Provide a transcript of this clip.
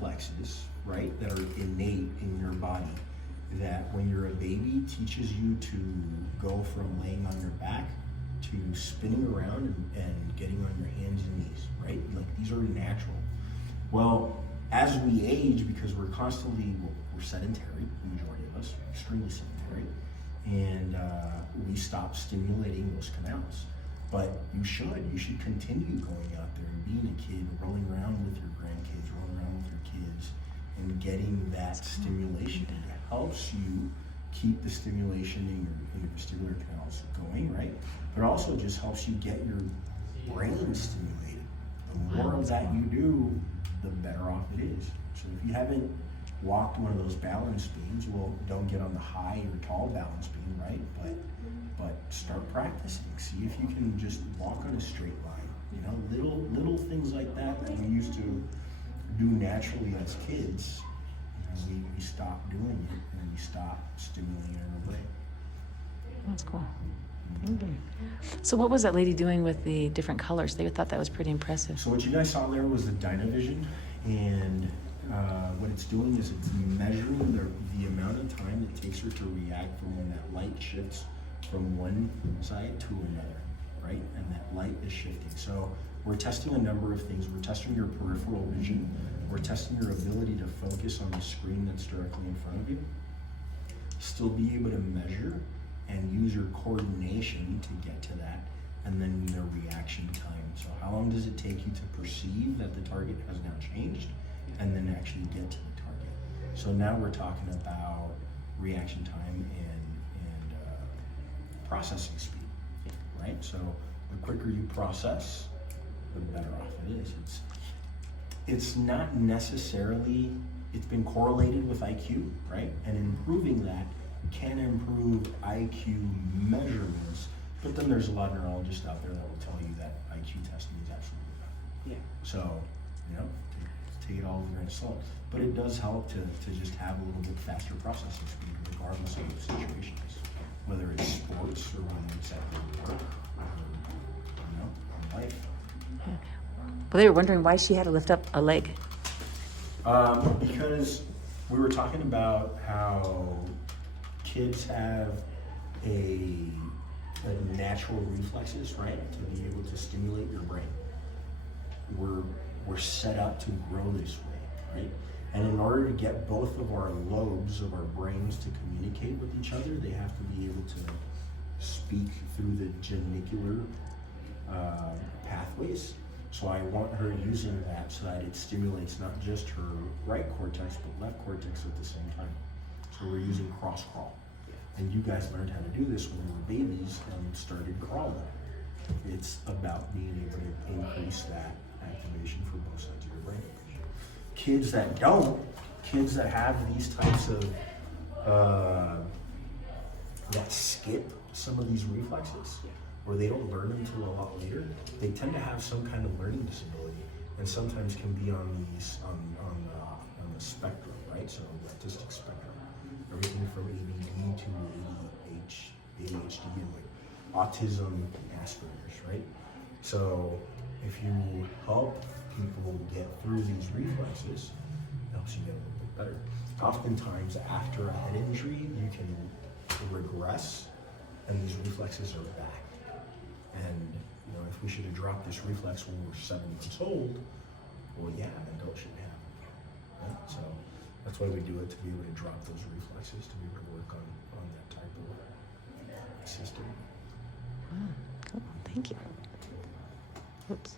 reflexes, right, that are innate in your body that when you're a baby teaches you to go from laying on your back to spinning around and getting on your hands and knees, right? Like these are natural. Well, as we age, because we're constantly, we're sedentary, the majority of us, extremely sedentary, and we stop stimulating those canals. But you should continue going out there and being a kid, rolling around with your grandkids, rolling around with your kids, and getting that stimulation. It helps you keep the stimulation in your vestibular canals going, right? But also just helps you get your brain stimulated. The more of that you do, the better off it is. So if you haven't walked one of those balance beams, well, don't get on the high or tall balance beam, right? But start practicing. See if you can just walk on a straight line. You know, little things like that we used to do naturally as kids. You know, we stop doing it and we stop stimulating our brain. That's cool. Thank you. So what was that lady doing with the different colors? They thought that was pretty impressive. So what you guys saw there was the Dynavision, and what it's doing is it's measuring the amount of time it takes her to react from when that light shifts from one side to another, right? And that light is shifting. So we're testing a number of things. We're testing your peripheral vision. We're testing your ability to focus on the screen that's directly in front of you, still be able to measure and use your coordination to get to that, and then the reaction time. So how long does it take you to perceive that the target has now changed and then actually get to the target? So now we're talking about reaction time and processing speed, right? So the quicker you process, the better off it is. It's not necessarily, it's been correlated with IQ, right? And improving that can improve IQ measurements, but then there's a lot of neurologists out there that will tell you that IQ testing is absolutely not. Yeah. So, you know, take it all with a grain of salt. But it does help to just have a little bit faster processing speed regardless of the situations, whether it's sports or when it's at work or, you know, in life. Well, they were wondering why she had to lift up a leg. Because we were talking about how kids have a natural reflexes, right, to be able to stimulate your brain. We're set up to grow this way, right? And in order to get both of our lobes of our brains to communicate with each other, they have to be able to speak through the genicular pathways. So I want her using that so that it stimulates not just her right cortex, but left cortex at the same time. So we're using cross crawl. And you guys learned how to do this when you were babies and started crawling. It's about being able to increase that activation for both sides of your brain. Kids that don't, kids that have these types of, that skip some of these reflexes, or they don't learn until a lot later, they tend to have some kind of learning disability, and sometimes can be on the spectrum, right? So autistic spectrum, everything from ADD to ADHD and like autism, Asperger's, right? So if you help people get through these reflexes, it helps you get a little bit better. Oftentimes after a head injury, you can regress and these reflexes are back. And you know, if we should have dropped this reflex when we were 7 months old, well, yeah, an adult should have it. Right? So that's why we do it, to be able to drop those reflexes, to be able to work on that type of system. Cool. Thank you. Oops.